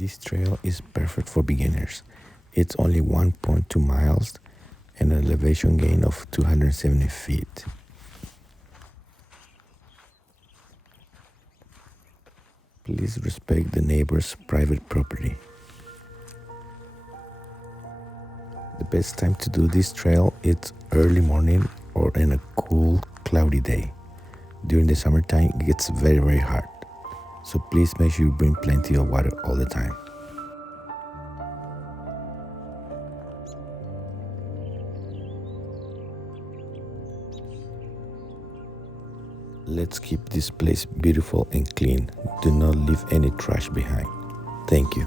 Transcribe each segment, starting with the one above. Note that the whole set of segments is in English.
This trail is perfect for beginners. It's only 1.2 miles and an elevation gain of 270 feet. Please respect the neighbor's private property. The best time to do this trail is early morning or in a cool, cloudy day. During the summertime, it gets very, very hot. So please make sure you bring plenty of water all the time. Let's keep this place beautiful and clean. Do not leave any trash behind. Thank you.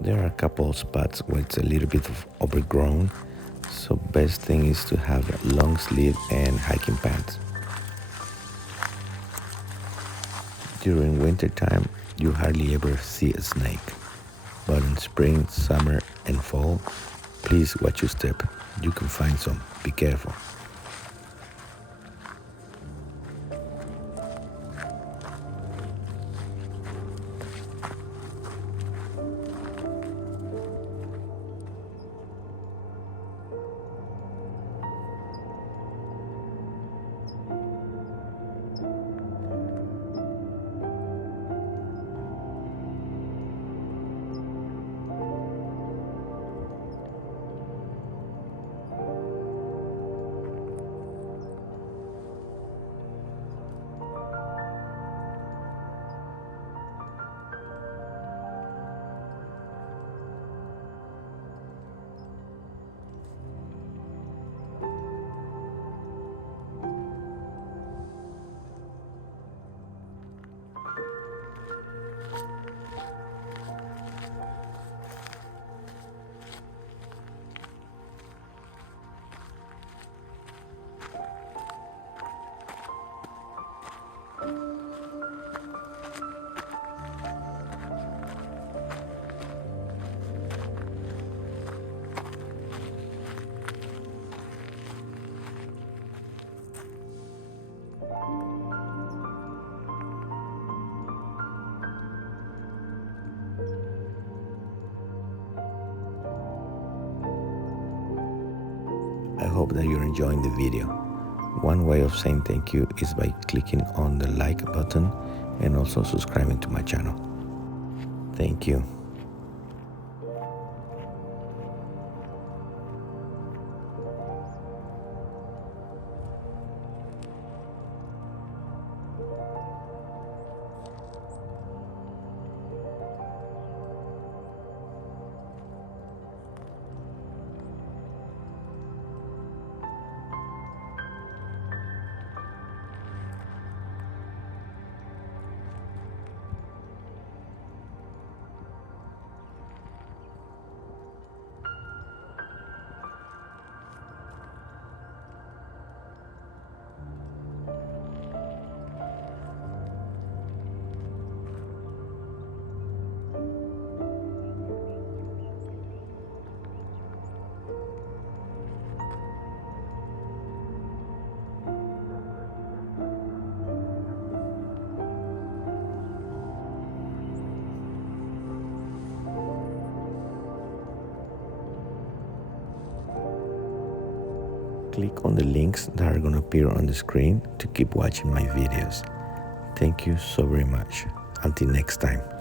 There are a couple of spots where it's a little bit overgrown, so best thing is to have long sleeve and hiking pants. During winter time, you hardly ever see a snake, but in spring, summer, and fall, please watch your step. You can find some. Be careful. I hope that you're enjoying the video. One way of saying thank you is by clicking on the like button and also subscribing to my channel. Thank you. Click on the links that are going to appear on the screen to keep watching my videos. Thank you so very much. Until next time.